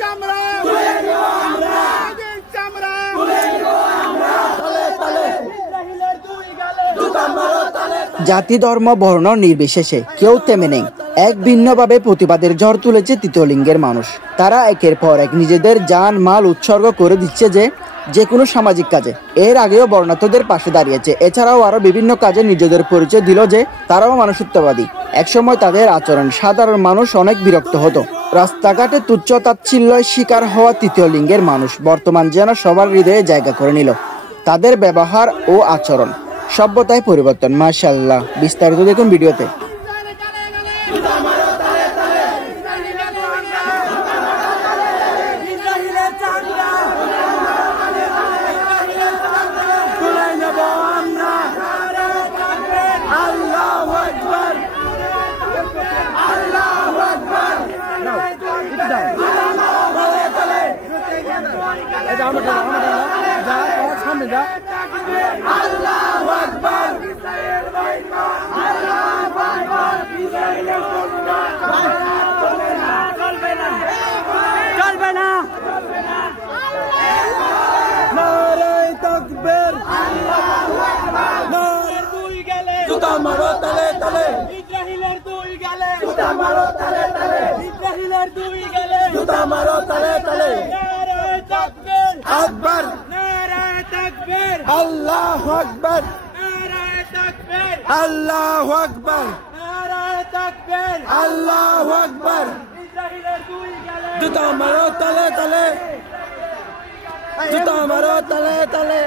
চামড়া জাতি ধর্ম বর্ণ নির্বিশেষে কেউ থেমে নেই। এক ভিন্নভাবে প্রতিবাদের ঝড় তুলেছে তৃতীয় লিঙ্গের মানুষ। তারা একের পর এক নিজেদের জান মাল উৎসর্গ করে দিচ্ছে যে কোনো সামাজিক কাজে। এর আগেও বর্ণাঢ্যদের পাশে দাঁড়িয়েছে। এছাড়াও আরো বিভিন্ন কাজে নিজেদের পরিচয় দিল যে তারাও মানুষত্ববাদী। একসময় তাদের আচরণ সাধারণ মানুষ অনেক বিরক্ত হতো। রাস্তাঘাটে তুচ্ছ তাচ্ছিল্যের শিকার হওয়া তৃতীয় লিঙ্গের মানুষ বর্তমান যেন সবার হৃদয়ে জায়গা করে নিল। তাদের ব্যবহার ও আচরণ সভ্যতায় পরিবর্তন। মাশাআল্লাহ, বিস্তারিত দেখুন ভিডিওতে। আল্লাহু আকবার, আল্লাহু আকবার। জুতা মারো তলে তলে, জুতা মারো তলে তলে।